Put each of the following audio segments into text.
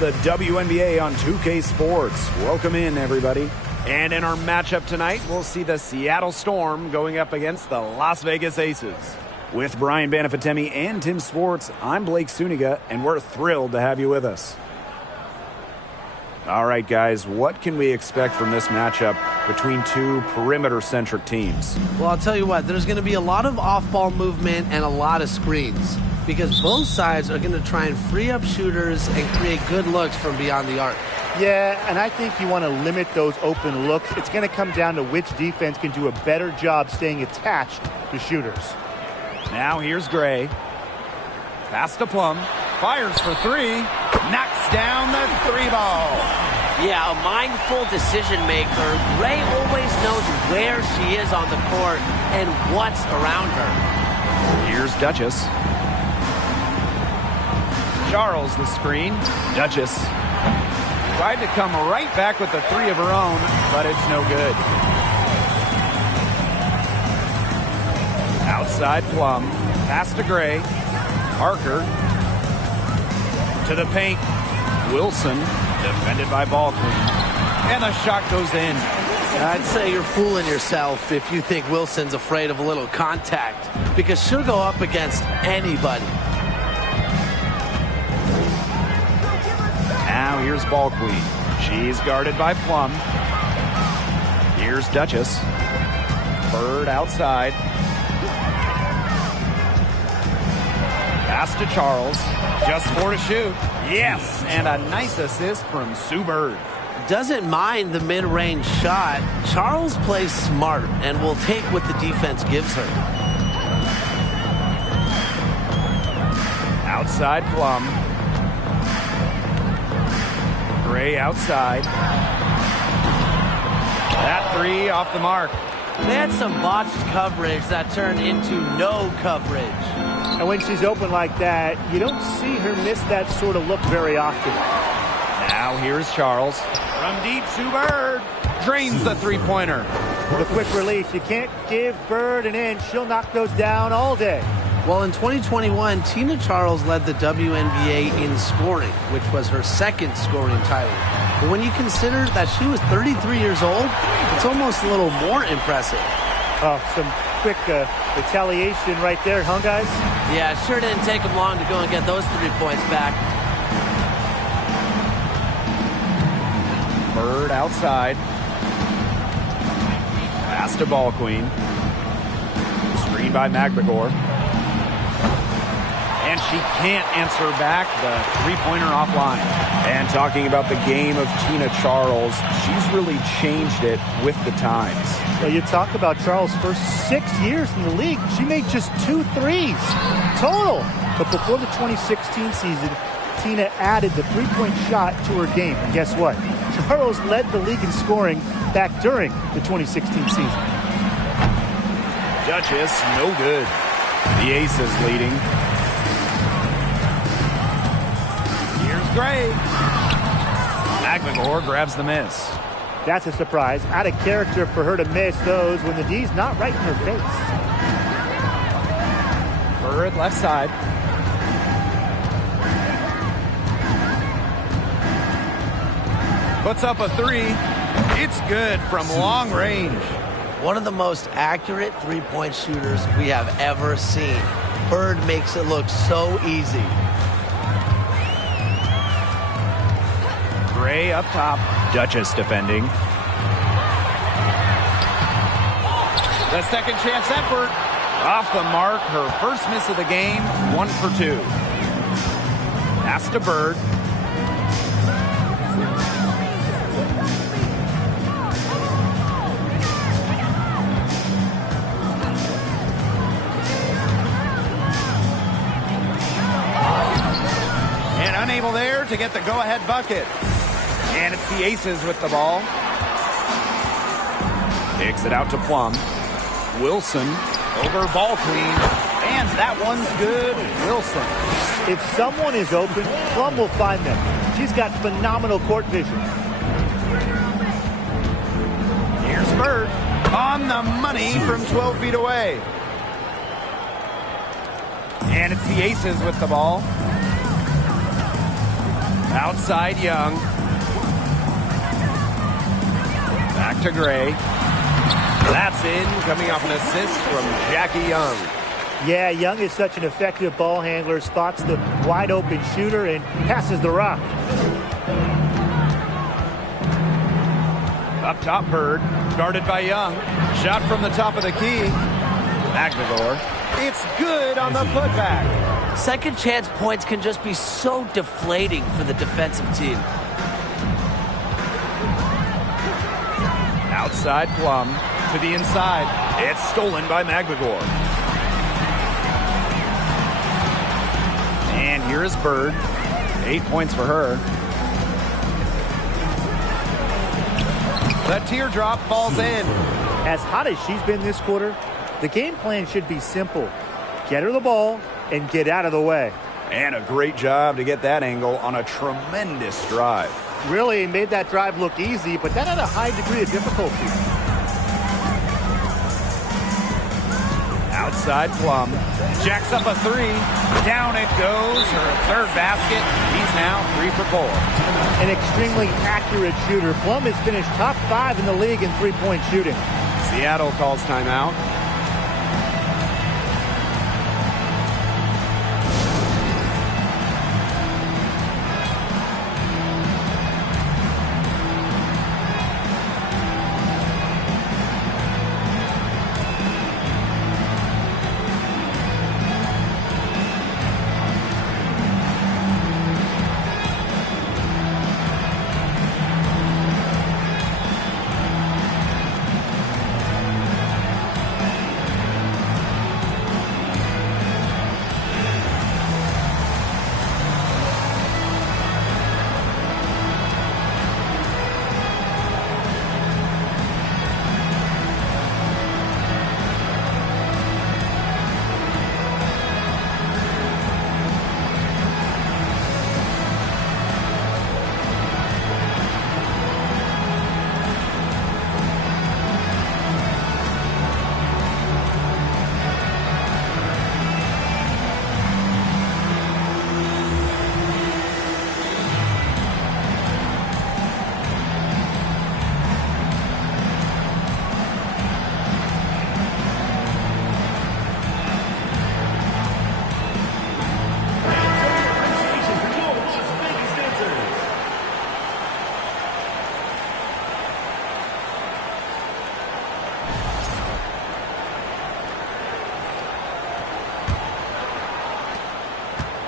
the WNBA on 2K Sports. Welcome in, everybody. And in our matchup tonight, we'll see the Seattle Storm going up against the Las Vegas Aces. With Brian Banafitemi and Tim Swartz, I'm Blake Suniga, and we're thrilled to have you with us. All right, guys, what can we expect from this matchup between two perimeter-centric teams? Well, I'll tell you what, there's going to be a lot of off-ball movement and a lot of screens because both sides are going to try and free up shooters and create good looks from beyond the arc. Yeah, and I think you want to limit those open looks. It's going to come down to which defense can do a better job staying attached to shooters. Now here's Gray. Pass to Plum. Fires for three. Knocks down the three ball. Yeah, a mindful decision maker. Gray always knows where she is on the court and what's around her. Here's Duchess. Charles the screen. Duchess tried to come right back with the three of her own, but it's no good. Outside Plum. Pass to Gray. Parker to the paint. Wilson defended by Ball Queen. And the shot goes in. I'd say you're fooling yourself if you think Wilson's afraid of a little contact because she'll go up against anybody. Now here's Ball Queen. She's guarded by Plum. Here's Duchess. Bird outside. Pass to Charles. Just 4 to shoot. Yes, and a nice assist from Sue Bird. Doesn't mind the mid-range shot. Charles plays smart and will take what the defense gives her. Outside Plum. Gray outside. That three off the mark. They had some botched coverage that turned into no coverage. And when she's open like that, you don't see her miss that sort of look very often. Now here's Charles. From deep, Sue Bird drains the three-pointer. With a quick release, you can't give Bird an inch. She'll knock those down all day. Well, in 2021, Tina Charles led the WNBA in scoring, which was her second scoring title. But when you consider that she was 33 years old, it's almost a little more impressive. Oh, some quick retaliation right there, huh, guys? Yeah, it sure didn't take them long to go and get those 3 points back. Bird outside. Pass to Ball Queen. Screen by McBagor. And she can't answer back the three-pointer offline. And talking about the game of Tina Charles, she's really changed it with the times. Well, you talk about Charles' first 6 years in the league. She made just 2 threes total. But before the 2016 season, Tina added the three-point shot to her game. And guess what? Charles led the league in scoring back during the 2016 season. Duchess, no good. The Aces leading. Gray. McBagor grabs the miss. That's a surprise. Out of character for her to miss those when the D's not right in her face. Bird left side. Puts up a three. It's good from long range. One of the most accurate three-point shooters we have ever seen. Bird makes it look so easy. Gray up top. Duchess defending. The second chance effort. Off the mark. Her first miss of the game. 1 for 2. Pass to Bird. And unable there to get the go-ahead bucket. And it's the Aces with the ball. Takes it out to Plum. Wilson over Ball Queen. And that one's good. Wilson. If someone is open, Plum will find them. She's got phenomenal court vision. Here's Bird. On the money from 12 feet away. And it's the Aces with the ball. Outside Young. Back to Gray. That's in, coming off an assist from Jackie Young. Yeah, Young is such an effective ball handler, spots the wide open shooter and passes the rock. Up top, Bird, guarded by Young. Shot from the top of the key. McNamara. It's good on the putback. Second chance points can just be so deflating for the defensive team. Outside Plum to the inside. It's stolen by McNamara. And here's Bird. 8 points for her. The teardrop falls in. As hot as she's been this quarter, the game plan should be simple. Get her the ball and get out of the way. And a great job to get that angle on a tremendous drive. Really made that drive look easy, but that had a high degree of difficulty. Outside Plum. Jacks up a three. Down it goes. Her third basket. He's now 3 for 4. An extremely accurate shooter. Plum has finished top 5 in the league in three-point shooting. Seattle calls timeout.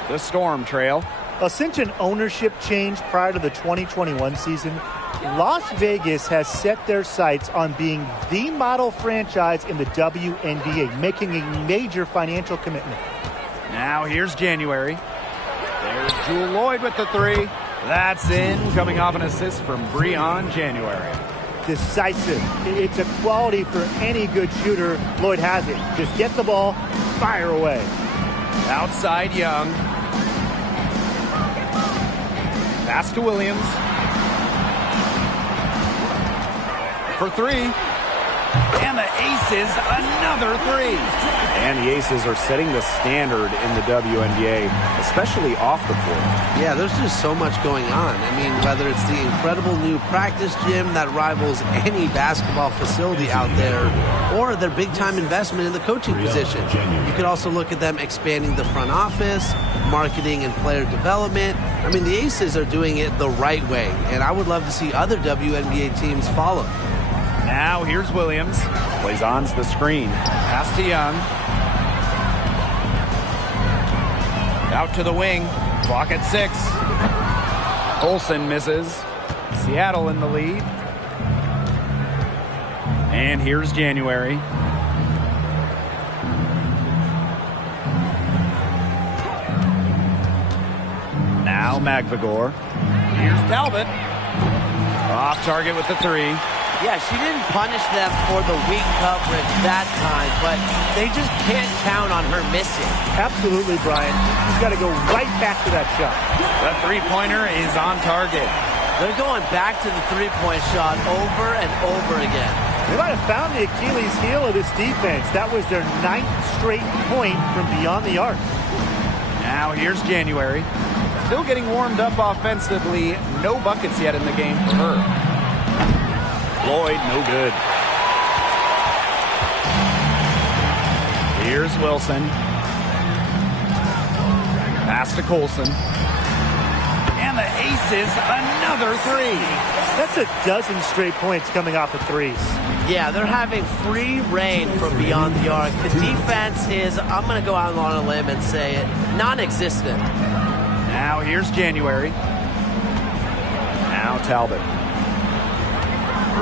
The Storm trail. Since an ownership change prior to the 2021 season, Las Vegas has set their sights on being the model franchise in the WNBA, making a major financial commitment. Now here's January. There's Jewel Lloyd with the three. That's in, coming off an assist from Breon January. Decisive. It's a quality for any good shooter. Lloyd has it. Just get the ball, fire away. Outside Young. Pass to Williams. For three. And the Aces, another three. And the Aces are setting the standard in the WNBA, especially off the floor. Yeah, there's just so much going on. I mean, whether it's the incredible new practice gym that rivals any basketball facility out there, or their big-time investment in the coaching position. You could also look at them expanding the front office, marketing and player development. I mean, the Aces are doing it the right way, and I would love to see other WNBA teams follow. Now here's Williams. Plays on to the screen. Pass to Young. Out to the wing. Clock at 6. Olsen misses. Seattle in the lead. And here's January. Now McVigor. Here's Talbot. Off target with the three. Yeah, she didn't punish them for the weak coverage that time, but they just can't count on her missing. Absolutely, Brian. She's got to go right back to that shot. The three-pointer is on target. They're going back to the three-point shot over and over again. They might have found the Achilles heel of this defense. That was their 9th straight point from beyond the arc. Now here's January. still getting warmed up offensively. No buckets yet in the game for her. Lloyd, no good. Here's Wilson. Pass to Colson. And the aces, another three. That's a dozen straight points coming off of threes. Yeah, they're having free reign from beyond the arc. The defense is, I'm going to go out on a limb and say it, non-existent. Now here's January. Now Talbot.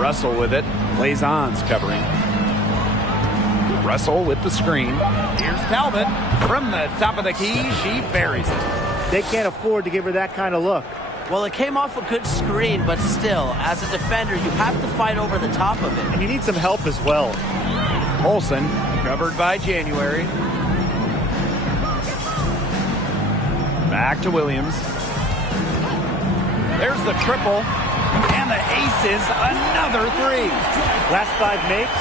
Russell with it. Blazon's covering. Russell with the screen. Here's Talbot. From the top of the key, she buries it. They can't afford to give her that kind of look. Well, it came off a good screen, but still, as a defender, you have to fight over the top of it. And you need some help as well. Olsen, covered by January. Back to Williams. There's the triple. And the aces, another three. Last 5 makes,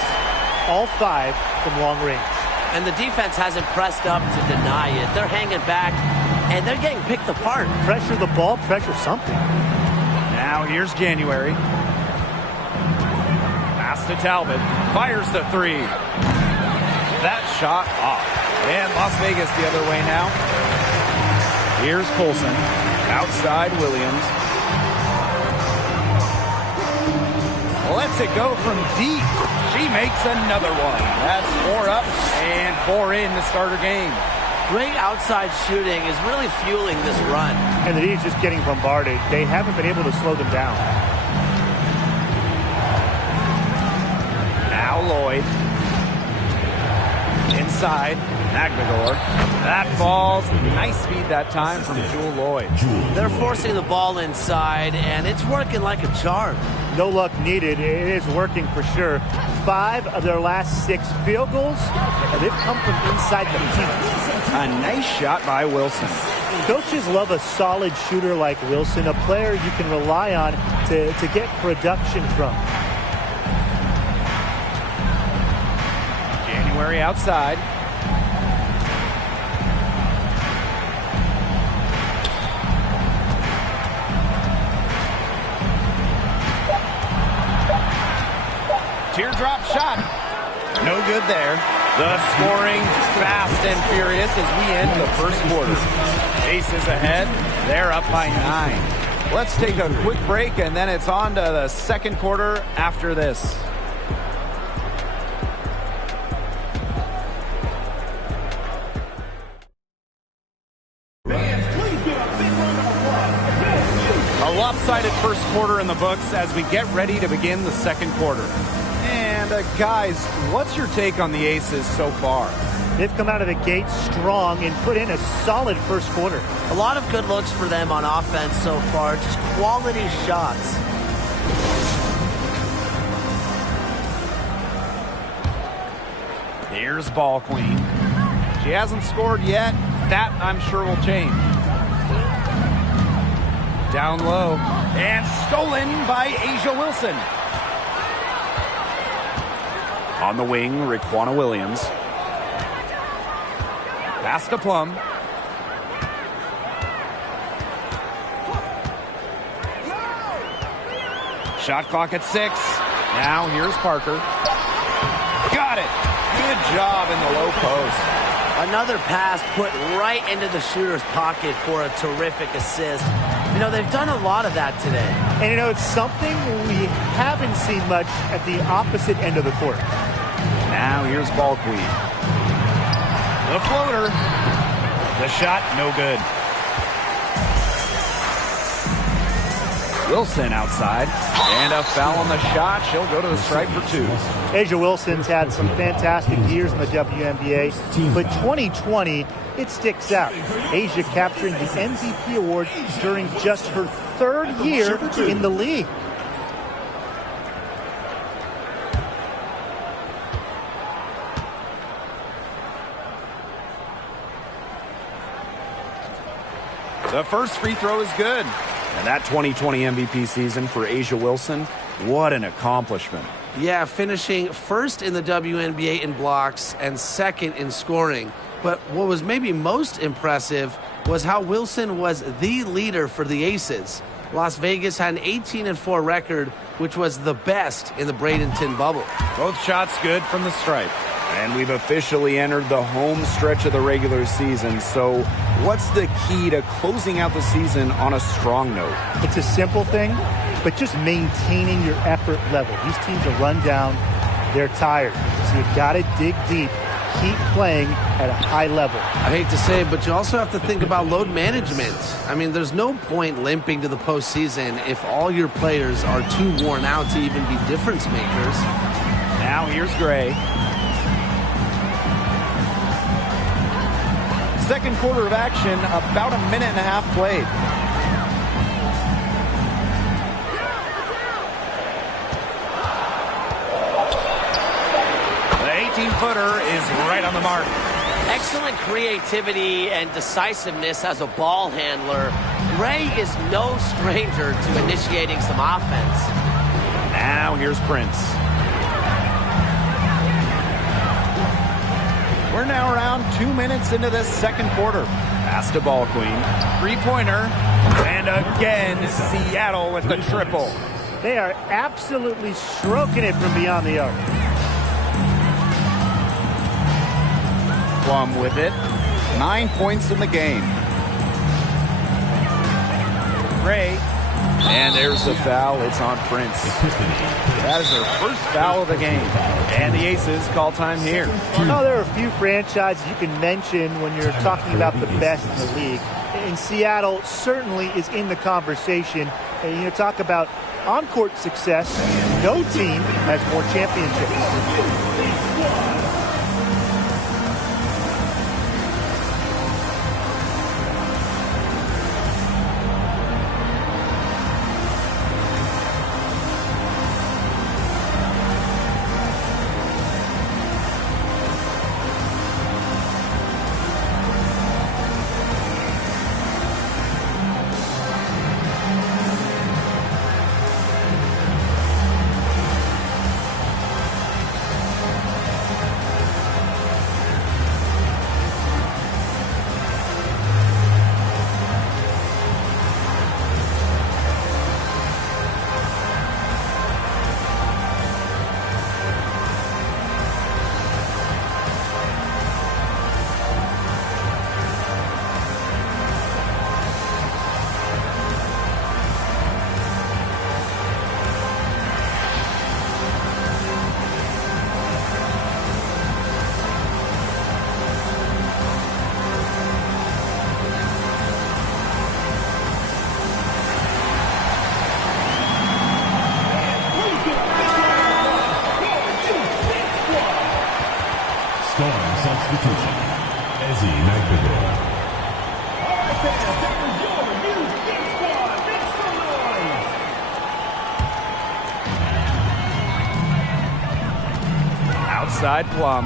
all 5 from long range. And the defense hasn't pressed up to deny it. They're hanging back, and they're getting picked apart. Pressure the ball, pressure something. Now here's January. Pass to Talbot. Fires the three. That shot off. And Las Vegas the other way now. Here's Colson. Outside Williams. Lets it go from deep. She makes another one. That's 4 up and 4 in to start her game. Great outside shooting is really fueling this run. And the D's just getting bombarded. They haven't been able to slow them down. Now Lloyd. Inside. Aguilar. That falls. Nice feed that time from Jewel Lloyd. They're forcing the ball inside, and it's working like a charm. No luck needed. It is working for sure. 5 of their last 6 field goals, and they've come from inside the paint. A nice shot by Wilson. Coaches love a solid shooter like Wilson, a player you can rely on to get production from. January outside. Teardrop shot. No good there. The scoring fast and furious as we end the first quarter. Aces ahead. They're up by 9. Let's take a quick break, and then it's on to the second quarter after this. A lopsided first quarter in the books as we get ready to begin the second quarter. And guys, what's your take on the Aces so far? They've come out of the gate strong and put in a solid first quarter. A lot of good looks for them on offense so far, just quality shots. Here's Ball Queen. She hasn't scored yet. That, I'm sure, will change. Down low. And stolen by Asia Wilson. On the wing, Raquana Williams. Pass to Plum. Shot clock at 6. Now here's Parker. Got it. Good job in the low post. Another pass put right into the shooter's pocket for a terrific assist. You know, they've done a lot of that today. And, you know, it's something we haven't seen much at the opposite end of the court. Now here's Ball Queen. The floater. The shot, no good. Wilson outside. And a foul on the shot. She'll go to the stripe for 2. Asia Wilson's had some fantastic years in the WNBA, but 2020, it sticks out. Asia capturing the MVP award during just her 3rd year in the league. The first free throw is good. And that 2020 MVP season for Asia Wilson, what an accomplishment. Yeah, finishing first in the WNBA in blocks and second in scoring. But what was maybe most impressive was how Wilson was the leader for the Aces. Las Vegas had an 18-4 record, which was the best in the Bradenton bubble. Both shots good from the stripe. And we've officially entered the home stretch of the regular season. So what's the key to closing out the season on a strong note? It's a simple thing, but just maintaining your effort level. These teams are run down. They're tired. So you've got to dig deep. Keep playing at a high level. I hate to say it, but you also have to think about load management. I mean, there's no point limping to the postseason if all your players are too worn out to even be difference makers. Now here's Gray. Second quarter of action, about a minute and a half played. The 18-footer is right on the mark. Excellent creativity and decisiveness as a ball handler. Gray is no stranger to initiating some offense. Now here's Prince. We're now around 2 minutes into this second quarter. Pass to Ball Queen. Three-pointer. And again, Seattle with the triple. They are absolutely stroking it from beyond the arc. Plum with it. 9 points in the game. Gray. And there's the foul. It's on Prince. That is their first foul of the game. And the Aces call time here. Oh, there are a few franchises you can mention when you're talking about the best in the league. And Seattle certainly is in the conversation. And you talk about on-court success. No team has more championships. Starting substitution, Ezzy Magdalene. All right, fans, that was your youth Geek Squad. Make some noise. Outside Plum.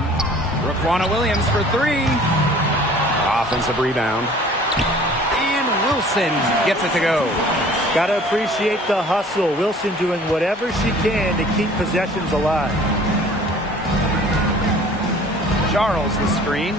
Raquana Williams for three. Offensive rebound. And Wilson gets it to go. Got to appreciate the hustle. Wilson doing whatever she can to keep possessions alive. Charles the screen.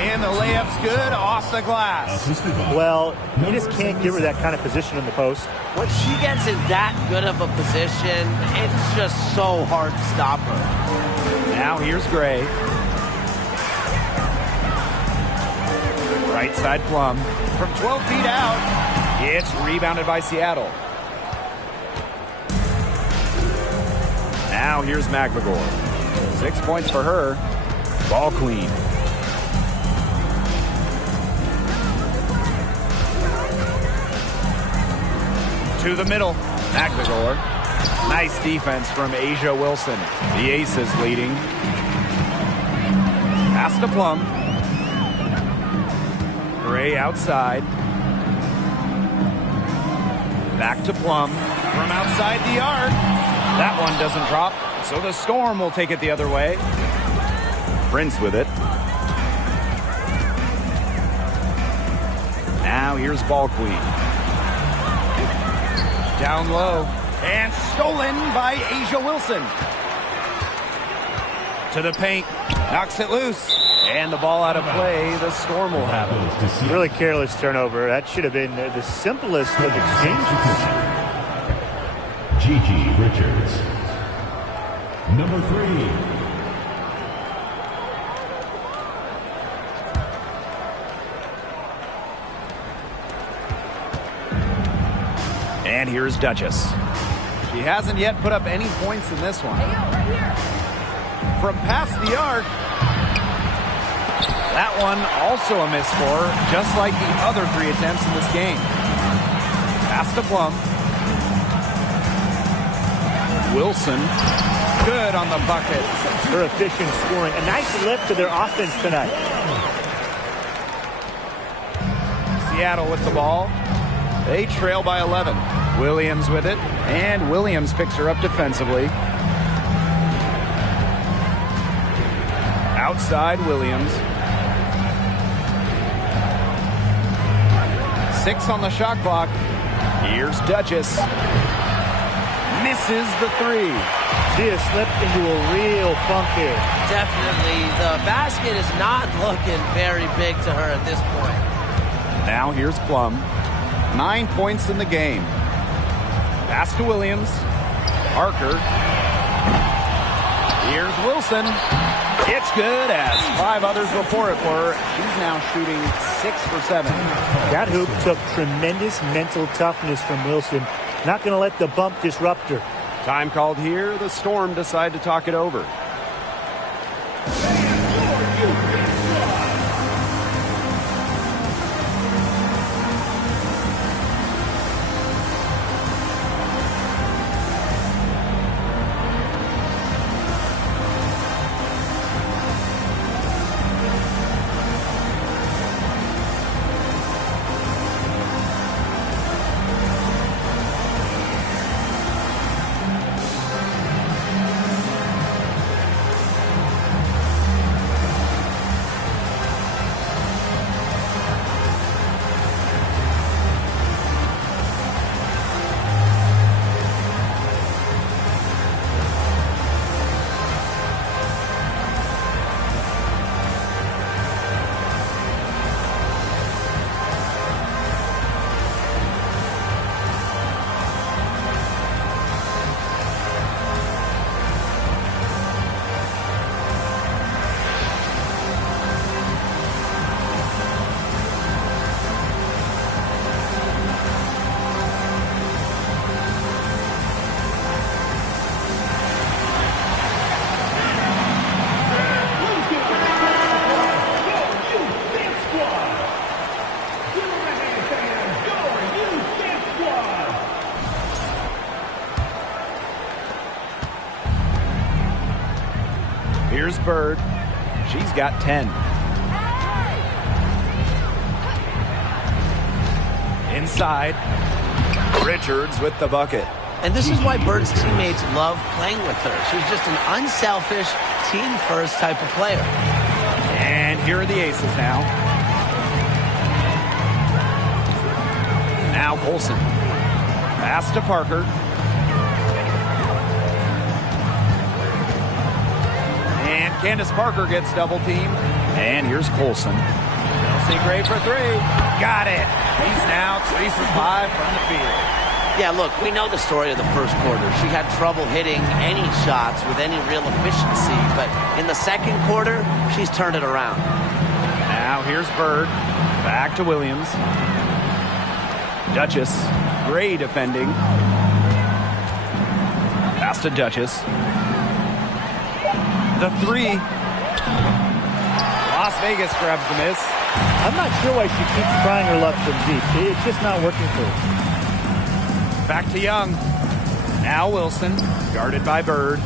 And the layup's good off the glass. Well, you just can't give her that kind of position in the post. When she gets in that good of a position, it's just so hard to stop her. Now here's Gray. Right side Plum. From 12 feet out, it's rebounded by Seattle. Now here's McMagor. 6 points for her. Ball Queen. To the middle. McMagor. Nice defense from Asia Wilson. The Aces leading. Pass to Plum. Gray outside. Back to Plum. From outside the arc. That one doesn't drop, so the Storm will take it the other way. Prince with it. Now here's Ball Queen. Down low. And stolen by Asia Wilson. To the paint. Knocks it loose. And the ball out of play. The Storm will have it. Really careless turnover. That should have been the simplest of exchanges. Gigi Richards. Number 3. And here's Duchess. She hasn't yet put up any points in this one. From past the arc. That one also a miss for her, just like the other 3 attempts in this game. Pass to Plum. Wilson. Good on the bucket. Her efficient scoring. A nice lift to their offense tonight. Seattle with the ball. They trail by 11. Williams with it. And Williams picks her up defensively. Outside Williams. 6 on the shot clock. Here's Duchess. Misses the 3. She has slipped into a real funk here. Definitely. The basket is not looking very big to her at this point. Now here's Plum. 9 points in the game. Pass to Williams. Parker. Here's Wilson. It's good as 5 others before it were. She's now shooting 6 for 7. That hoop took tremendous mental toughness from Wilson. Not going to let the bump disrupt her. Time called here. The Storm decide to talk it over. Here's Bird. She's got 10. Inside. Richards with the bucket. And this is why Bird's teammates love playing with her. She's just an unselfish, team-first type of player. And here are the Aces now. Now Colson. Pass to Parker. And Candace Parker gets double-teamed. And here's Colson. Chelsea Gray for 3. Got it. He's now 3 for 5 from the field. Yeah, look, we know the story of the first quarter. She had trouble hitting any shots with any real efficiency, but in the second quarter, she's turned it around. Now here's Bird. Back to Williams. Duchess. Gray defending. Pass to Duchess. The 3. Las Vegas grabs the miss. I'm not sure why she keeps trying her luck from deep. It's just not working for her. Back to Young. Now Wilson, guarded by Bird.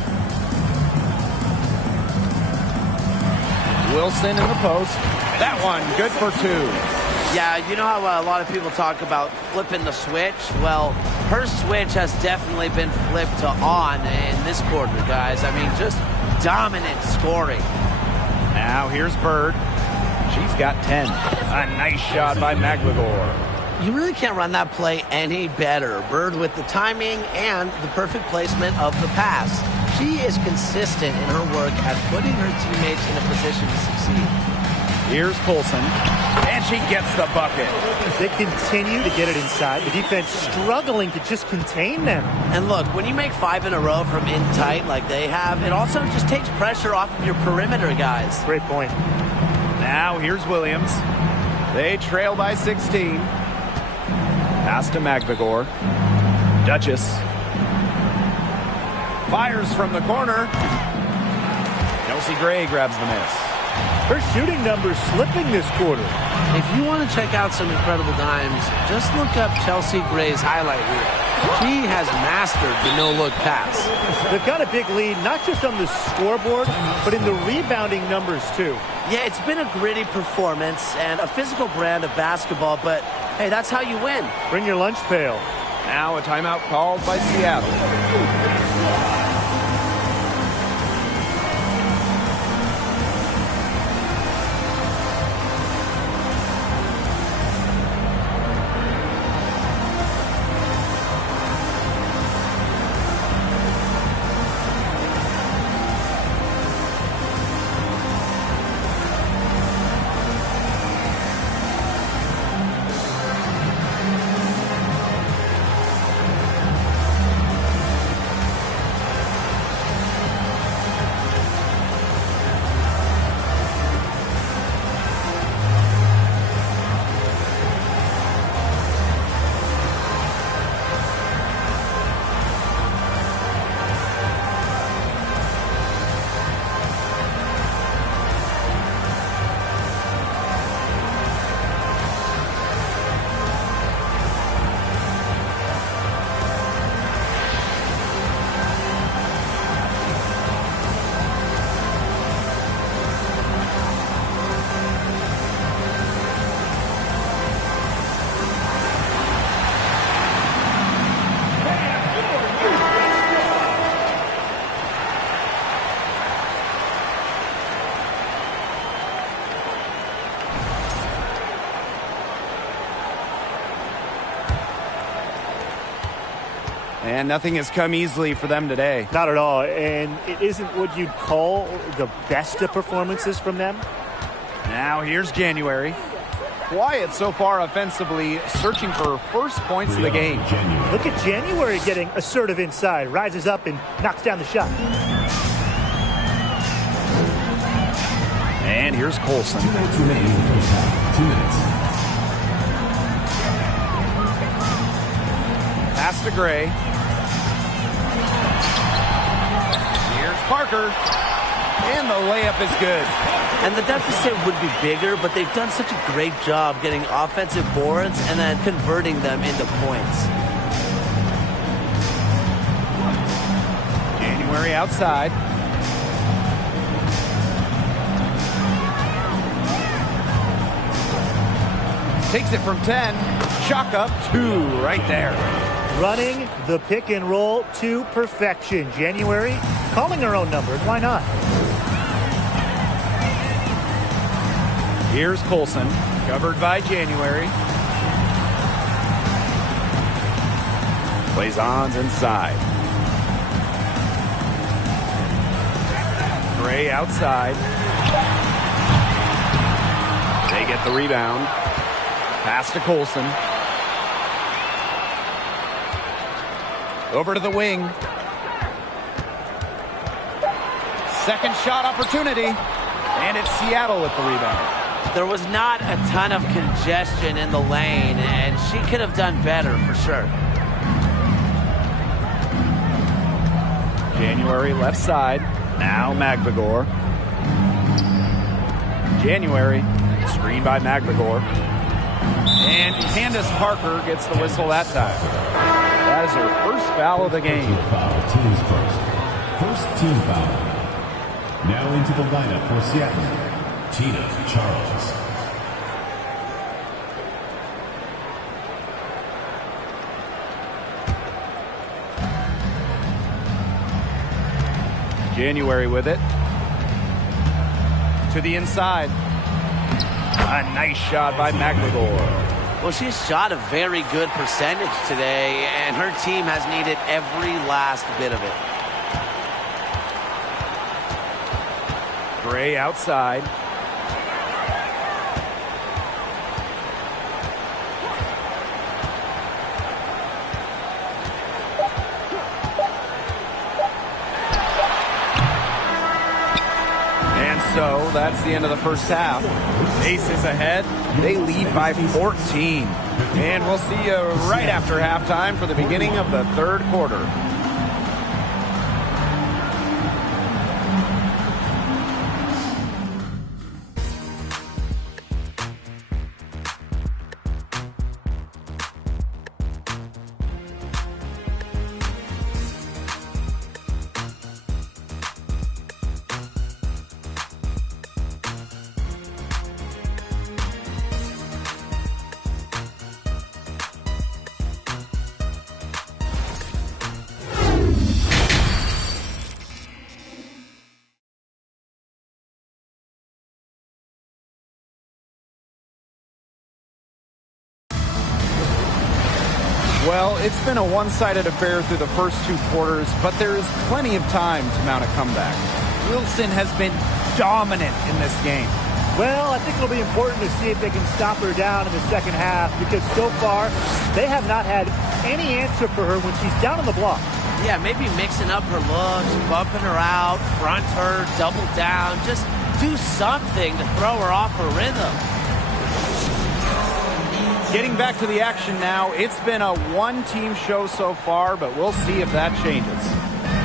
Wilson in the post. That one, good for 2. Yeah, you know how a lot of people talk about flipping the switch? Well, her switch has definitely been flipped to on in this quarter, guys. I mean, just dominant scoring. Now here's Bird. She's got 10. A nice shot by McLegore. You really can't run that play any better. Bird with the timing and the perfect placement of the pass. she is consistent in her work at putting her teammates in a position to succeed. Here's Colson, and she gets the bucket. They continue to get it inside. The defense struggling to just contain them. And look, when you make 5 in a row from in tight like they have, it also just takes pressure off of your perimeter guys. Great point. Now here's Williams. They trail by 16. Pass to Magbagor. Duchess. Fires from the corner. Chelsea Gray grabs the miss. Her shooting numbers slipping this quarter. If you want to check out some incredible dimes, just look up Chelsea Gray's highlight reel. She has mastered the no-look pass. They've got a big lead, not just on the scoreboard, but in the rebounding numbers, too. Yeah, it's been a gritty performance and a physical brand of basketball, but hey, that's how you win. Bring your lunch pail. Now a timeout called by Seattle. And nothing has come easily for them today. Not at all. And it isn't what you'd call the best of performances from them. Now here's January. Quiet so far offensively, searching for her first points of the game. Look at January getting assertive inside. Rises up and knocks down the shot. And here's Colson. 2 minutes remaining in the first half. 2 minutes. Pass to Gray. Here's Parker. And the layup is good. And the deficit would be bigger, but they've done such a great job getting offensive boards and then converting them into points. January outside. Takes it from 10. Chalk up 2 right there. Running the pick and roll to perfection. January calling her own numbers. Why not? Here's Colson, covered by January. Plays ons inside. Gray outside. They get the rebound. Pass to Colson. Over to the wing. Second shot opportunity. And it's Seattle with the rebound. There was not a ton of congestion in the lane, and she could have done better for sure. January left side. Now Magbagor. January. Screen by Magbagor. And Candace Parker gets the whistle that time. That is her first foul of the game. Team's first team foul. Now into the lineup for Seattle, Tina Charles. January with it. To the inside. A nice shot by Magbagor. Well, she's shot a very good percentage today, and her team has needed every last bit of it. Gray outside. So that's the end of the first half. Aces ahead. They lead by 14. And we'll see you right after halftime for the beginning of the third quarter. Well, it's been a one-sided affair through the first two quarters, but there is plenty of time to mount a comeback. Wilson has been dominant in this game. Well, I think it'll be important to see if they can stop her down in the second half, because so far they have not had any answer for her when she's down on the block. Yeah, maybe mixing up her looks, bumping her out, front her, double down. Just do something to throw her off her rhythm. Getting back to the action now. It's been a one-team show so far, but we'll see if that changes.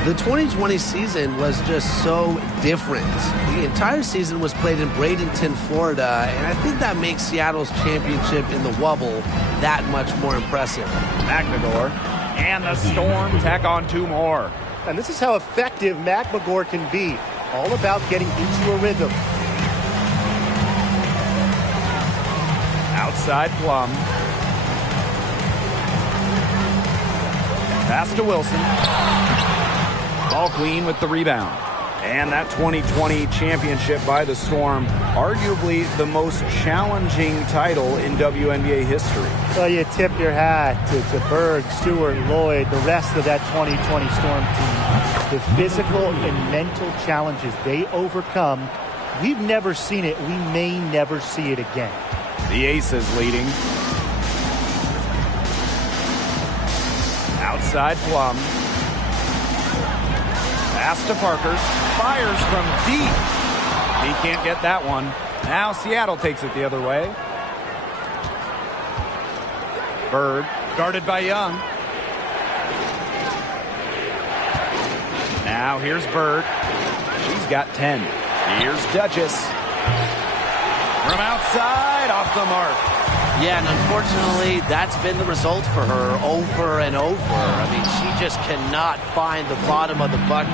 The 2020 season was just so different. The entire season was played in Bradenton, Florida, and I think that makes Seattle's championship in the Wubble that much more impressive. McMagor and the Storm tack on two more. And this is how effective McMagor can be. All about getting into a rhythm. Outside Plum. Pass to Wilson. Ball queen with the rebound. And that 2020 championship by the Storm, arguably the most challenging title in WNBA history. Well, you tip your hat to Berg, Stewart, Lloyd, the rest of that 2020 Storm team. The physical and mental challenges they overcome, we've never seen it. We may never see it again. The Aces leading. Outside Plum. Pass to Parker. Fires from deep. He can't get that one. Now Seattle takes it the other way. Bird guarded by Young. Now here's Bird. She's got 10. Here's Duchess. From outside, off the mark. Yeah, and unfortunately, that's been the result for her over and over. I mean, she just cannot find the bottom of the bucket.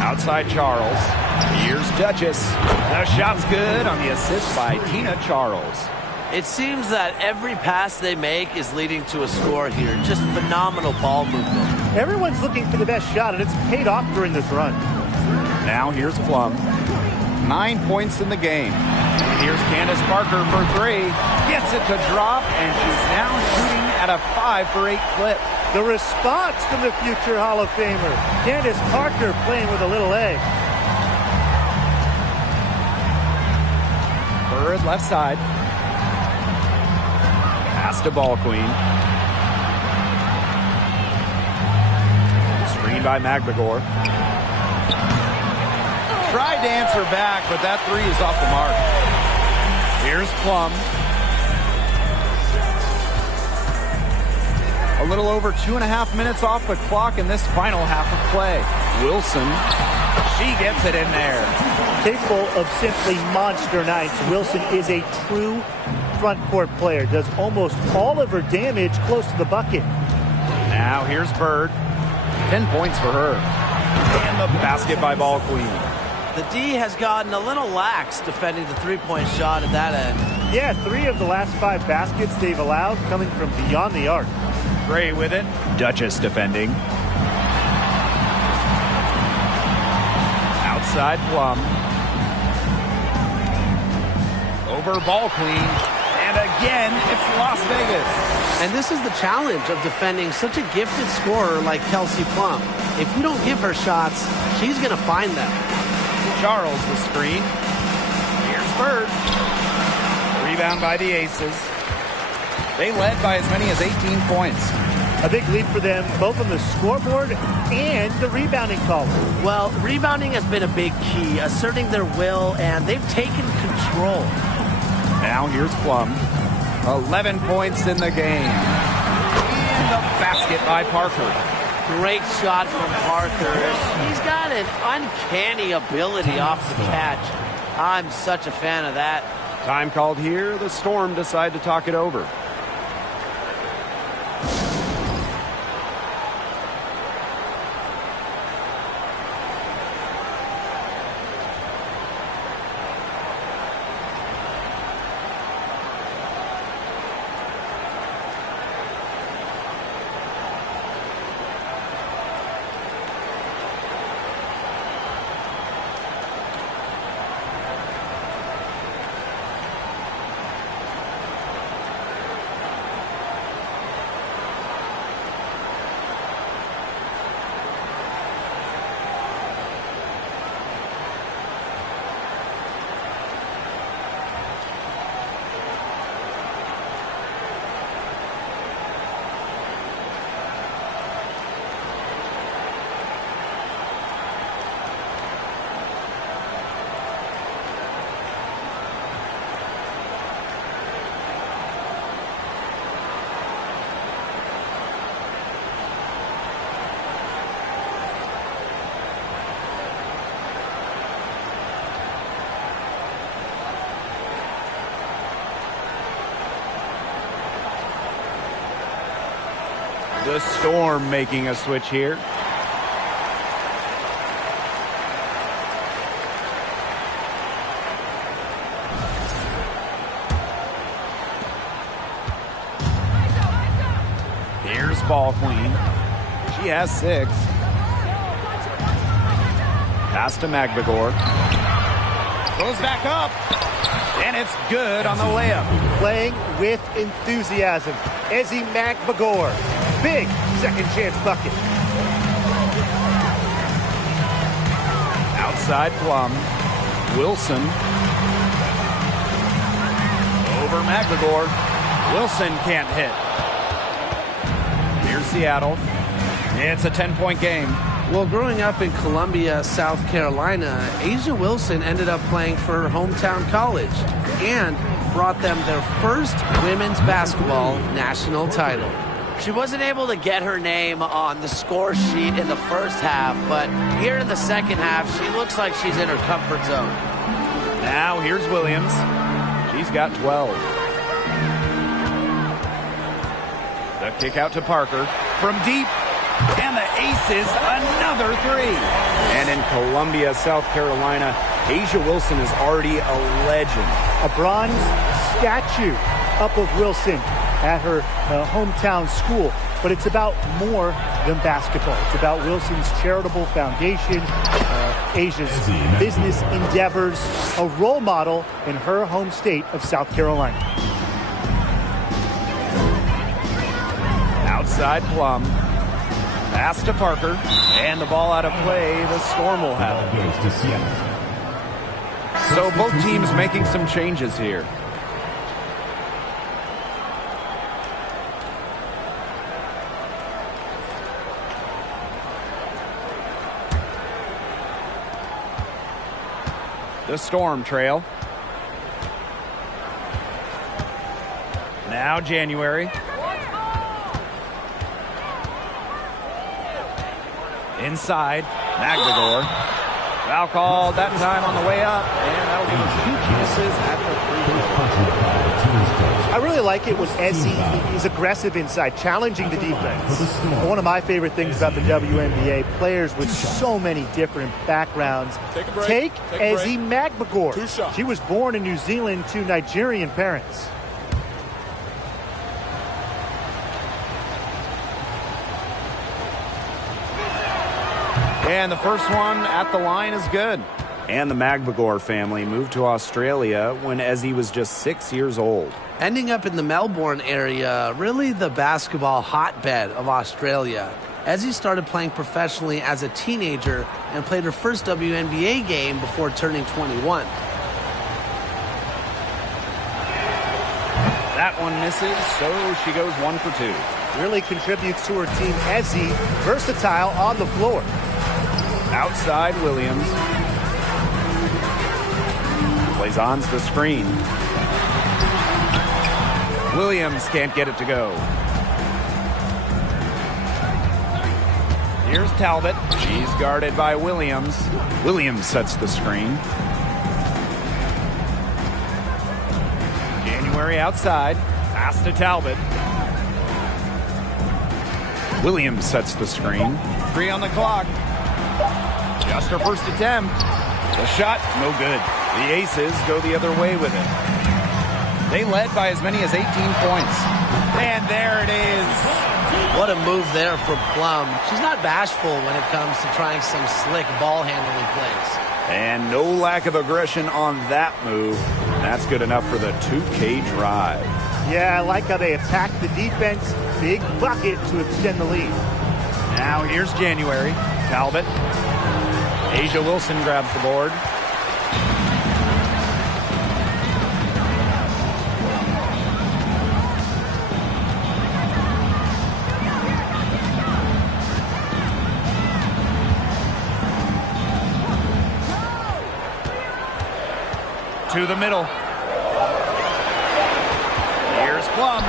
Outside Charles. Here's Duchess. The shot's good on the assist by Tina Charles. It seems that every pass they make is leading to a score here. Just phenomenal ball movement. Everyone's looking for the best shot, and it's paid off during this run. Now here's Plum. 9 points in the game. Here's Candace Parker for three. Gets it to drop, and she's now shooting at a 5-for-8 clip. The response from the future Hall of Famer. Candace Parker playing with a little egg. Bird left side. Pass to Ball Queen. Screen by McMagor. Tried to answer back, but that three is off the mark. Here's Plum. A little over 2.5 minutes off the clock in this final half of play. Wilson, she gets it in there. Capable of simply monster nights, Wilson is a true front court player. Does almost all of her damage close to the bucket. Now here's Bird. 10 points for her. And the basket by Ball Queen. The D has gotten a little lax defending the three-point shot at that end. Yeah, 3 of the last 5 baskets they've allowed coming from beyond the arc. Gray with it. Duchess defending. Outside Plum. Over Ball Queen. And again, it's Las Vegas. And this is the challenge of defending such a gifted scorer like Kelsey Plum. If you don't give her shots, she's going to find them. Charles the screen. Here's Bird. Rebound by the Aces. They led by as many as 18 points. A big lead for them, both on the scoreboard and the rebounding column. Well, rebounding has been a big key, asserting their will, and they've taken control. Now here's Plum. 11 points in the game. And the basket by Parker. Great shot from Parker. He's got an uncanny ability off the catch. I'm such a fan of that. Time called here. The Storm decide to talk it over. The Storm making a switch here. Here's Ball Queen. She has 6. Pass to Magbagor. Goes back up. And it's good on the layup. Playing with enthusiasm. Ezzy Magbagor. Big second chance bucket. Outside Plum. Wilson. Over Magbagor. Wilson can't hit. Here's Seattle. It's a 10-point game. Well, growing up in Columbia, South Carolina, Asia Wilson ended up playing for her hometown college and brought them their first women's basketball national title. She wasn't able to get her name on the score sheet in the first half, but here in the second half, she looks like she's in her comfort zone. Now here's Williams. She's got 12. The kick out to Parker from deep. And the Aces, another 3. And in Columbia, South Carolina, Asia Wilson is already a legend. A bronze statue up of Wilson at her hometown school. But it's about more than basketball. It's about Wilson's charitable foundation, Asia's business endeavors, a role model in her home state of South Carolina. Outside Plum. Pass to Parker. And the ball out of play. The Storm will have it. So both teams making some changes here. The Storm trail. Now January. Inside. Magbagor. Foul called that time on the way up. And that'll be 2 misses at the free throw. I really like it when Ezzy is aggressive inside, challenging the defense. One of my favorite things about the WNBA, players with so many different backgrounds. Take Ezzy Magbagor. She was born in New Zealand to Nigerian parents. And the first one at the line is good. And the Magbagor family moved to Australia when Ezzy was just 6 years old. Ending up in the Melbourne area, really the basketball hotbed of Australia. Ezzy started playing professionally as a teenager and played her first WNBA game before turning 21. That one misses, so she goes 1 for 2. Really contributes to her team. Ezzy, versatile on the floor. Outside Williams. Plays on the screen. Williams can't get it to go. Here's Talbot. She's guarded by Williams. Williams sets the screen. January outside. Pass to Talbot. Williams sets the screen. 3 on the clock. Just her first attempt. The shot, no good. The Aces go the other way with it. They led by as many as 18 points. And there it is. What a move there from Plum. She's not bashful when it comes to trying some slick ball handling plays. And no lack of aggression on that move. That's good enough for the 2K drive. Yeah, I like how they attack the defense. Big bucket to extend the lead. Now here's January. Talbot. Asia Wilson grabs the board. To the middle. Here's Plum.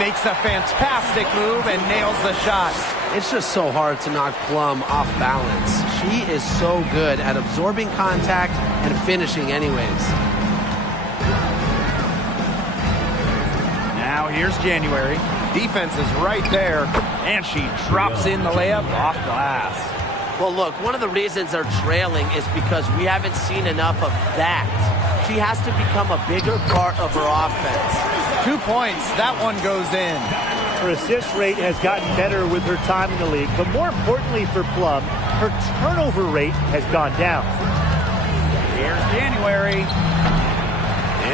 Makes a fantastic move and nails the shot. It's just so hard to knock Plum off balance. She is so good at absorbing contact and finishing anyways. Now here's January. Defense is right there, and she drops in the layup off glass. Well, look, one of the reasons they're trailing is because we haven't seen enough of that. She has to become a bigger part of her offense. 2 points. That one goes in. Her assist rate has gotten better with her time in the league, but more importantly for Plum, her turnover rate has gone down. Here's January.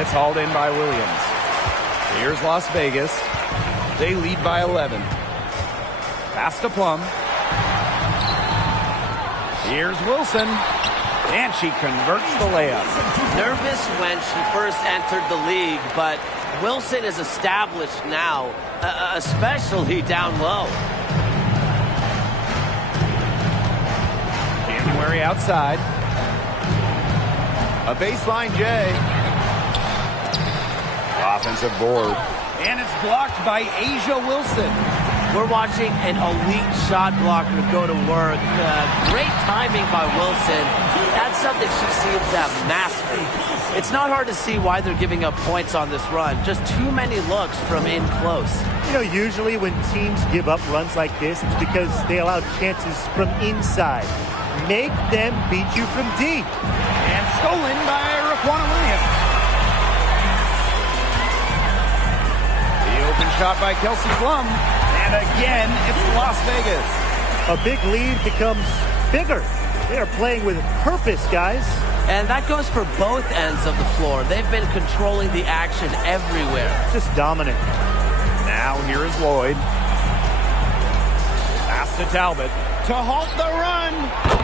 It's hauled in by Williams. Here's Las Vegas. They lead by 11. Pass to Plum. Here's Wilson. And she converts the layup. Nervous when she first entered the league, but Wilson is established now, especially down low. January outside. A baseline J. Offensive board. And it's blocked by Asia Wilson. We're watching an elite shot blocker go to work. Great timing by Wilson. That's something she seems to have mastered. It's not hard to see why they're giving up points on this run. Just too many looks from in close. You know, usually when teams give up runs like this, it's because they allow chances from inside. Make them beat you from deep. And stolen by Raquana Williams. The open shot by Kelsey Plum. And again, it's Las Vegas. A big lead becomes bigger. They are playing with purpose, guys. And that goes for both ends of the floor. They've been controlling the action everywhere. Just dominant. Now here is Lloyd. Pass to Talbot to halt the run.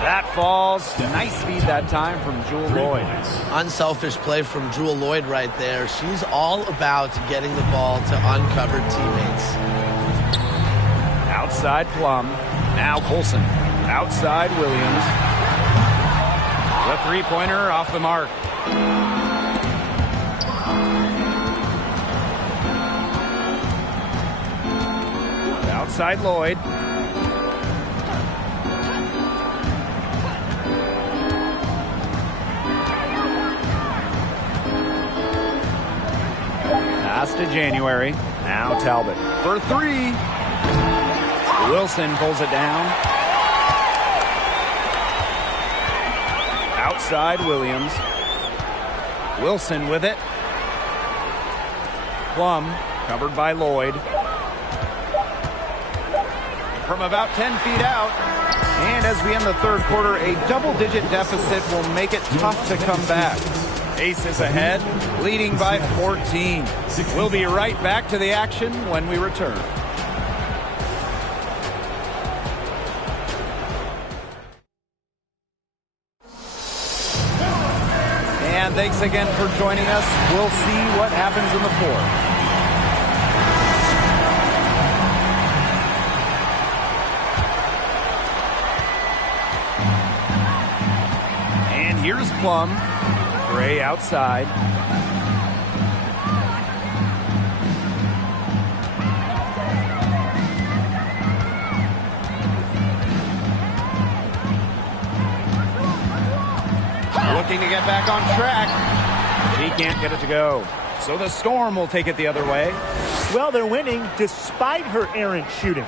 That falls. Nice speed that time from Jewel Lloyd. Unselfish play from Jewel Lloyd right there. She's all about getting the ball to uncovered teammates. Outside Plum. Now Colson. Outside Williams. The three-pointer off the mark. Outside Lloyd. Pass to January. Now Talbot for three. Wilson pulls it down. Outside Williams. Wilson with it. Plum covered by Lloyd. From about 10 feet out. And as we end the third quarter, a double-digit deficit will make it tough to come back. Aces ahead, leading by 14. We'll be right back to the action when we return. And thanks again for joining us. We'll see what happens in the fourth. And here's Plum. Gray outside. Looking to get back on track. She can't get it to go. So the Storm will take it the other way. Well, they're winning despite her errant shooting.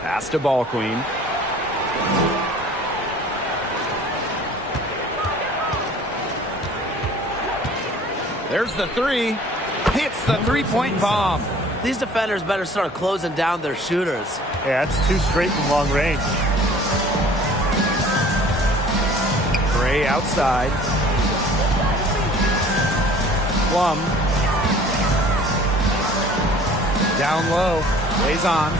Pass to Ball Queen. There's the three. Hits the three-point bomb. These defenders better start closing down their shooters. Yeah, that's 2 straight from long range. Gray outside. Plum. Down low. Plays on.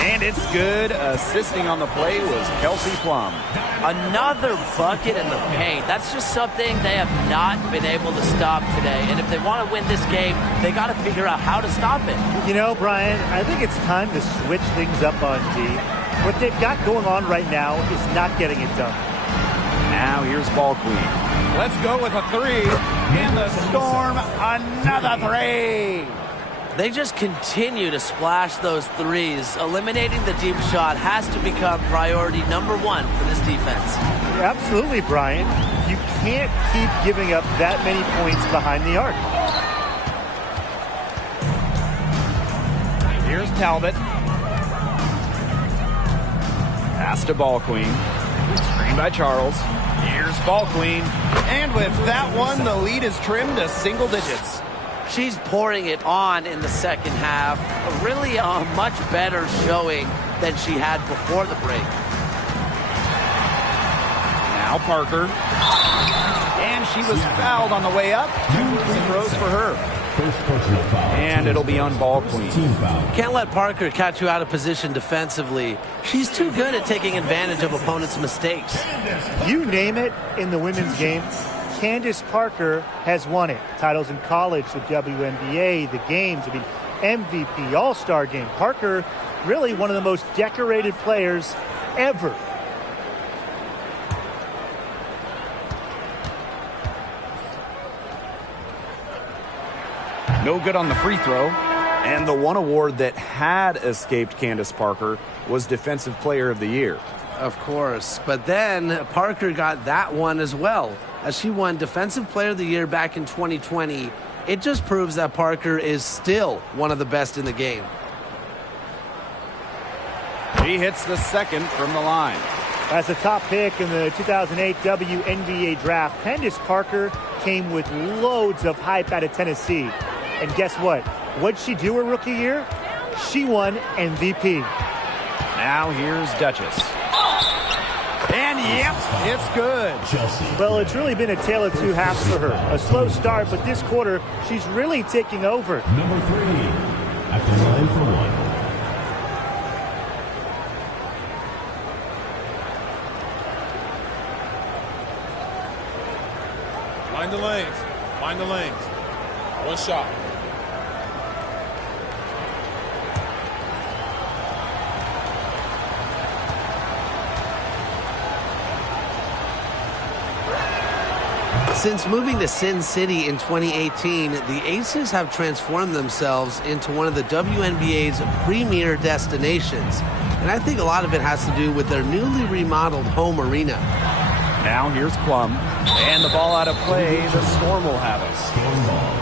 And it's good. Assisting on the play was Kelsey Plum. Another bucket in the paint. That's just something they have not been able to stop today. And if they want to win this game, they got to figure out how to stop it. You know, Brian, I think it's time to switch things up on D. What they've got going on right now is not getting it done. Now here's Ball Queen. Let's go with a three. In the Storm, another three. They just continue to splash those threes. Eliminating the deep shot has to become priority number 1 for this defense. Absolutely, Brian. You can't keep giving up that many points behind the arc. Here's Talbot. Pass to Ball Queen. Screen by Charles. Here's Ball Queen. And with that one, the lead is trimmed to single digits. She's pouring it on in the second half. Really a much better showing than she had before the break. Now Parker. And she was fouled on the way up. 2 free throws for her. And it'll be on Ball Queen. Can't let Parker catch you out of position defensively. She's too good at taking advantage of opponents' mistakes. You name it in the women's game, Candace Parker has won it. Titles in college, the WNBA, the games, MVP, All-Star game. Parker, really one of the most decorated players ever. No good on the free throw. And the one award that had escaped Candace Parker was Defensive Player of the Year. Of course. But then Parker got that one as well. As she won Defensive Player of the Year back in 2020, it just proves that Parker is still one of the best in the game. He hits the second from the line. As the top pick in the 2008 WNBA draft, Candace Parker came with loads of hype out of Tennessee. And guess what? What'd she do her rookie year? She won MVP. Now here's Duchess. And yep, it's good. Well, it's really been a tale of two halves for her. A slow start, but this quarter, she's really taking over. Number 3, at the line for one. Mind the lanes. Mind the lanes. One shot. Since moving to Sin City in 2018, the Aces have transformed themselves into one of the WNBA's premier destinations. And I think a lot of it has to do with their newly remodeled home arena. Now here's Plum. And the ball out of play. The Storm will have it. Storm ball.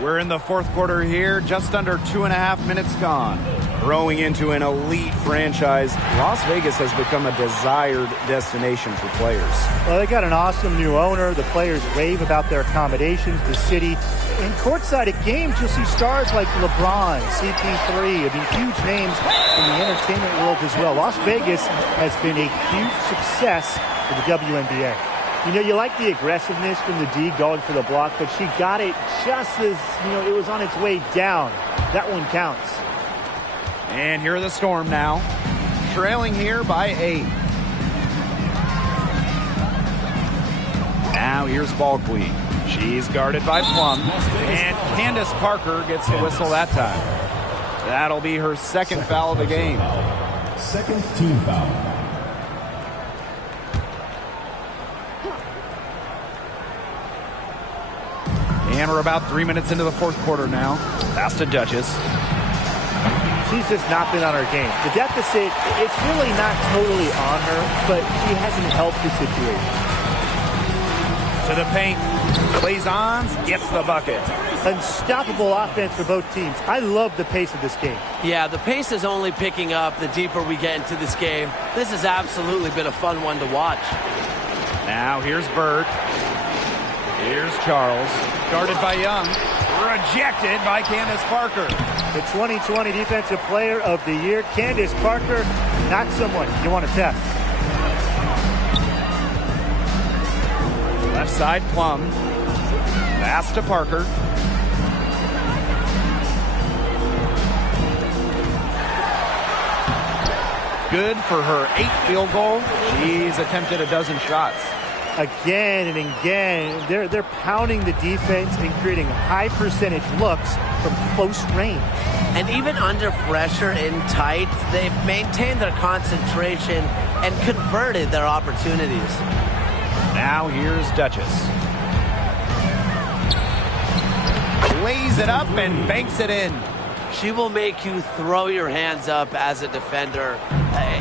We're in the fourth quarter here, just under 2.5 minutes gone. Growing into an elite franchise, Las Vegas has become a desired destination for players. Well, they got an awesome new owner. The players rave about their accommodations, the city. In courtside at games, you'll see stars like LeBron, CP3, huge names in the entertainment world as well. Las Vegas has been a huge success for the WNBA. You know, you like the aggressiveness from the D going for the block, but she got it just as, it was on its way down. That one counts. And here are the Storm now, trailing here by 8. Now here's Ball Queen. She's guarded by Plum, and Candace Parker gets the whistle that time. That'll be her second foul of the game. Second team foul. And we're about 3 minutes into the fourth quarter now. Pass to Duchess. She's just not been on her game. The deficit, it's really not totally on her, but she hasn't helped the situation. To the paint. Blazons gets the bucket. Unstoppable offense for both teams. I love the pace of this game. Yeah, the pace is only picking up the deeper we get into this game. This has absolutely been a fun one to watch. Now here's Bird. Here's Charles. Guarded by Young. Rejected by Candace Parker. The 2020 Defensive Player of the Year, Candace Parker, not someone you want to test. Left side, Plum. Pass to Parker. Good for her 8th field goal. She's attempted a dozen shots. Again and again, they're pounding the defense and creating high percentage looks from close range. And even under pressure in tight, they've maintained their concentration and converted their opportunities. Now here's Duchess. Lays it up and banks it in. She will make you throw your hands up as a defender.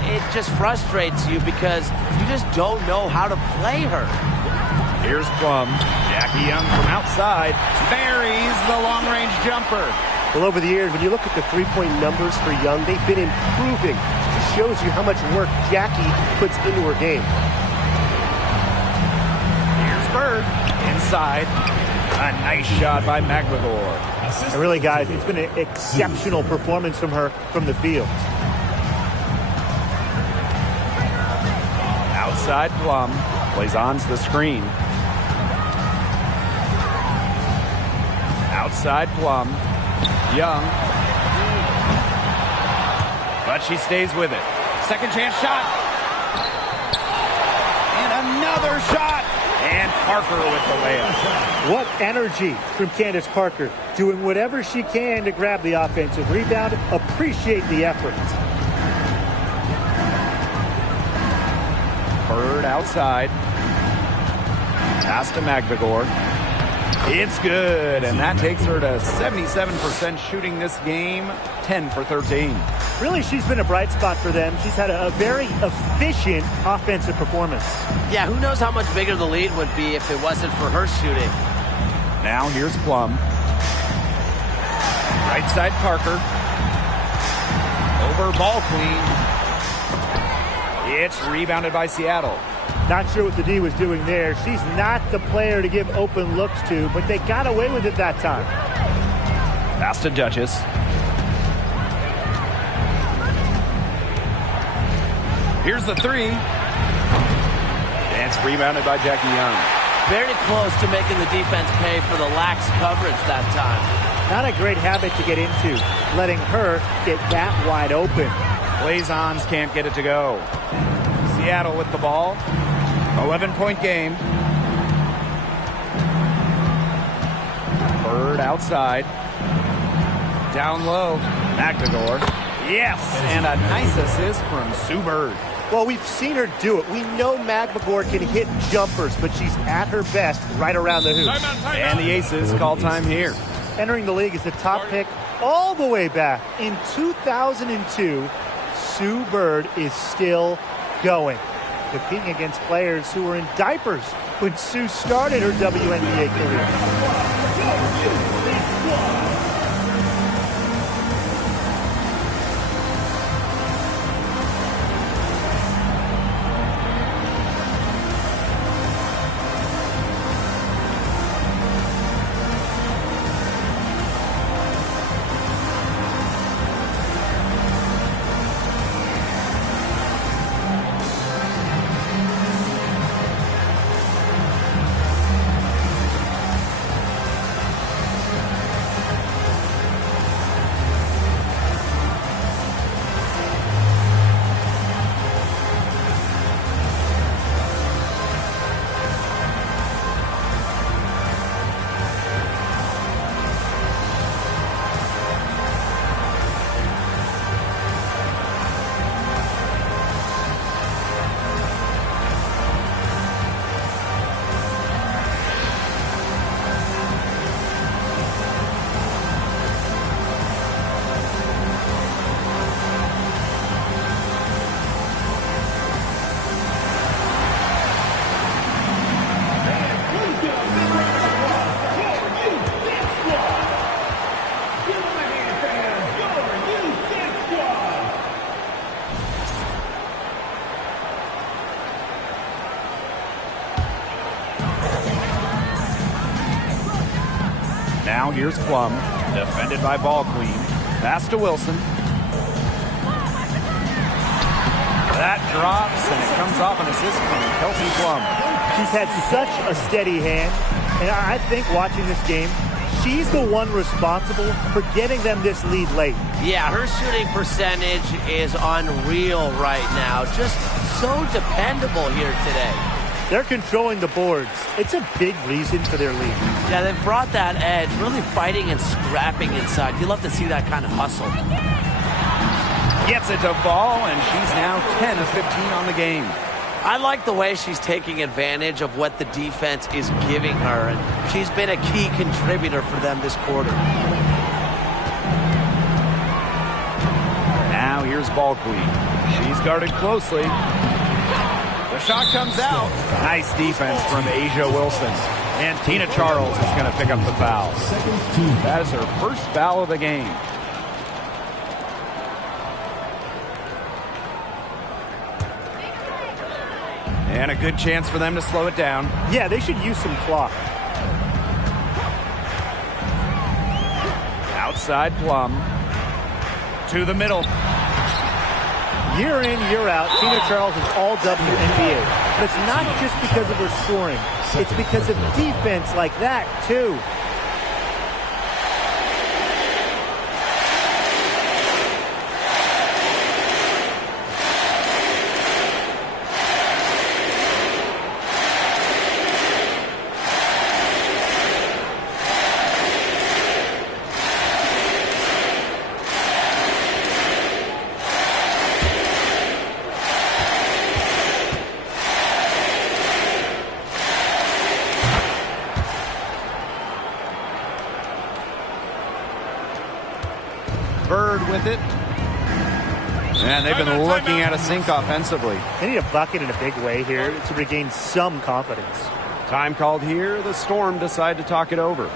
It just frustrates you because you just don't know how to play her. Here's Plum. Jackie Young from outside buries the long-range jumper. Well, over the years, when you look at the three-point numbers for Young, they've been improving. It just shows you how much work Jackie puts into her game. Here's Bird. Inside. A nice shot by McGregor. And really, guys, it's been an exceptional performance from her from the field. Outside Plum. Plays on to the screen. Outside Plum. Young. But she stays with it. Second chance shot. And another shot. And Parker with the layup. What energy from Candace Parker. Doing whatever she can to grab the offensive rebound. Appreciate the effort. Bird outside. Pass to McGregor. It's good, and that takes her to 77% shooting this game, 10 for 13. Really, she's been a bright spot for them. She's had a very efficient offensive performance. Yeah, who knows how much bigger the lead would be if it wasn't for her shooting. Now here's Plum. Right side Parker. Over Ball Queen. It's rebounded by Seattle. Not sure what the D was doing there. She's not the player to give open looks to, but they got away with it that time. Pass to Duchess. Here's the three. And it's rebounded by Jackie Young. Very close to making the defense pay for the lax coverage that time. Not a great habit to get into, letting her get that wide open. Blazons can't get it to go. Seattle with the ball. 11-point game. Bird outside. Down low. McGregor. Yes, and a nice assist from Sue Bird. Well, we've seen her do it. We know McGregor can hit jumpers, but she's at her best right around the hoop. And the Aces call time here. Entering the league as the top pick all the way back in 2002, Sue Bird is still going, competing against players who were in diapers when Sue started her WNBA career. Now here's Plum, defended by Ball Queen. Pass to Wilson. That drops, and it comes off an assist from Kelsey Plum. She's had such a steady hand, and I think watching this game, she's the one responsible for getting them this lead late. Yeah, her shooting percentage is unreal right now. Just so dependable here today. They're controlling the boards. It's a big reason for their lead. Yeah, they've brought that edge, really fighting and scrapping inside. You love to see that kind of hustle. Gets it to fall, and she's now 10 of 15 on the game. I like the way she's taking advantage of what the defense is giving her, and she's been a key contributor for them this quarter. Now here's Ball Queen. She's guarded closely. The shot comes out. Nice defense from Asia Wilson. And Tina Charles is going to pick up the foul. That is her first foul of the game. And a good chance for them to slow it down. Yeah, they should use some clock. Outside Plum. To the middle. Year in, year out, Tina Charles is all WNBA. But it's not just because of her scoring. It's because of defense like that, too. Bird with it. And they've been looking at a sink offensively. They need a bucket in a big way here to regain some confidence. Time called here. The Storm decide to talk it over.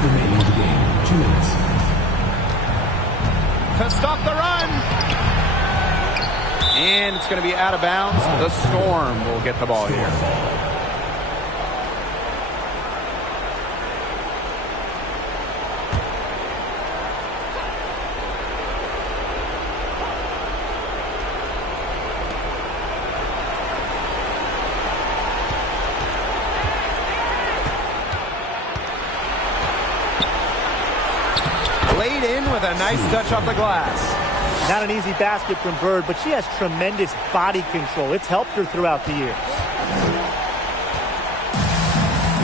Remaining in the game. 2 minutes. To stop the run. And it's going to be out of bounds. The Storm will get the ball here. Laid in with a nice touch off the glass. Not an easy basket from Bird, but she has tremendous body control. It's helped her throughout the years.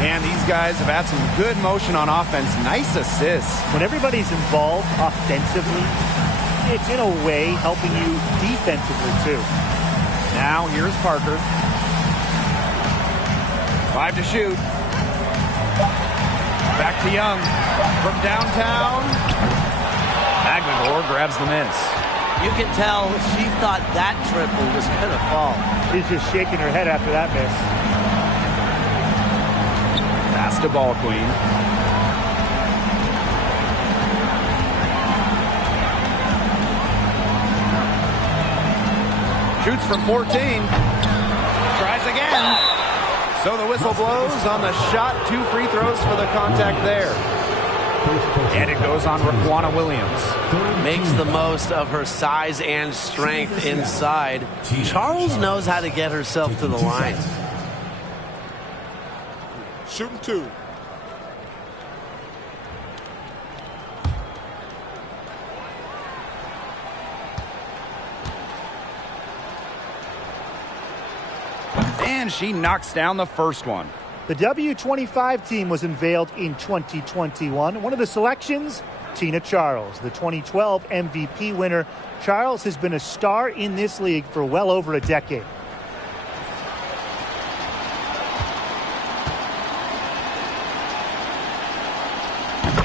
And these guys have had some good motion on offense. Nice assists. When everybody's involved offensively, it's in a way helping you defensively too. Now here's Parker. 5 to shoot. to Young from downtown. Aguilar grabs the miss. You can tell she thought that triple was going to fall. She's just shaking her head after that miss. Pass to Ball Queen. Shoots from 14. Tries again. So the whistle blows on the shot. 2 free throws for the contact there. And it goes on Raquana Williams. Makes the most of her size and strength inside. Charles knows how to get herself to the line. Shooting 2. And she knocks down the first one. The W25 team was unveiled in 2021. One of the selections, Tina Charles, the 2012 MVP winner. Charles has been a star in this league for well over a decade.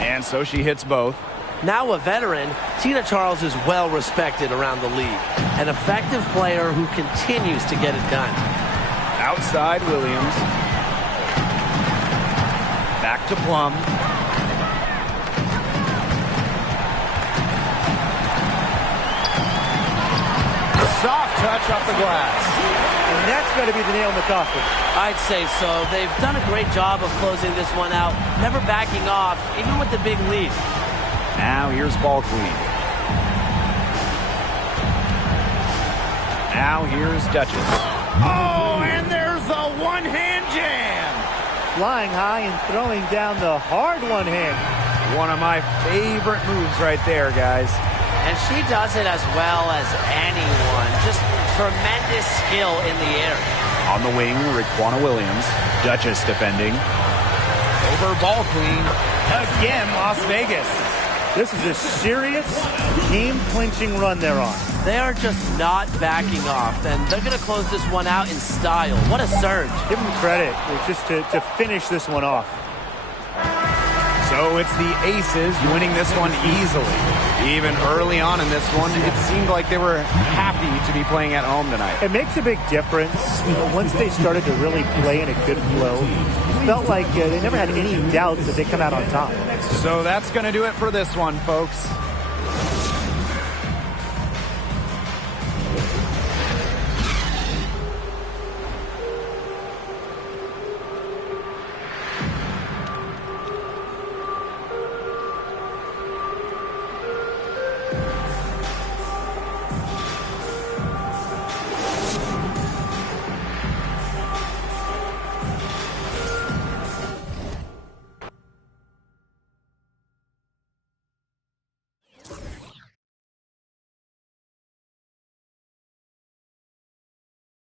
And so she hits both. Now a veteran, Tina Charles is well respected around the league. An effective player who continues to get it done. Outside Williams. Back to Plum. Soft touch off the glass. And that's got to be the nail in the coffin. I'd say so. They've done a great job of closing this one out, never backing off, even with the big lead. Now here's Ball Queen. Now here's Duchess. Oh, and there's the one-hand jam. Flying high and throwing down the hard one hand. One of my favorite moves right there, guys. And she does it as well as anyone. Just tremendous skill in the air. On the wing, Raquana Williams. Duchess defending. Over Ball Queen. Again, Las Vegas. This is a serious game-clinching run they're on. They are just not backing off, and they're going to close this one out in style. What a surge. Give them credit. It's just to finish this one off. So it's the Aces winning this one easily. Even early on in this one, it seemed like they were happy to be playing at home tonight. It makes a big difference. Once they started to really play in a good flow, it felt like they never had any doubts that they come out on top. So that's going to do it for this one, folks.